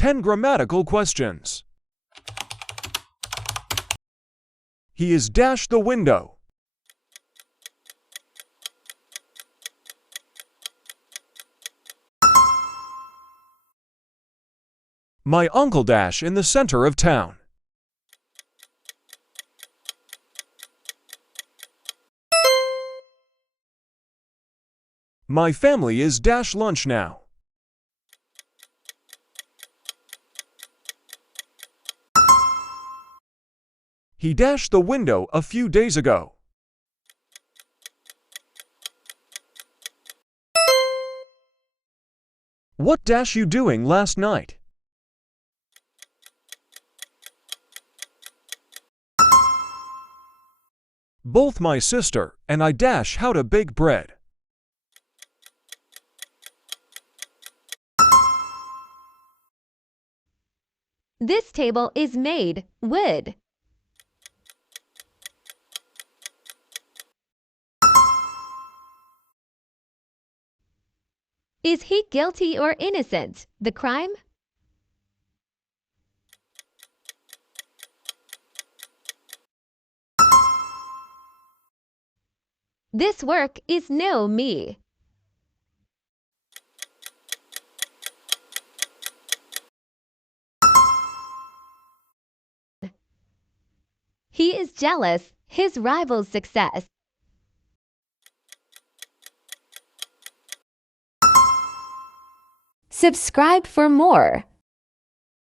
10 grammatical questions. He is dash the window. My uncle dash in the center of town. My family is dash lunch now. He dashed the window a few days ago. What dash you doing last night? Both my sister and I dash how to bake bread. This table is made wood. Is he guilty or innocent? The crime? This work is no me. He is jealous his rival's success. Subscribe for more.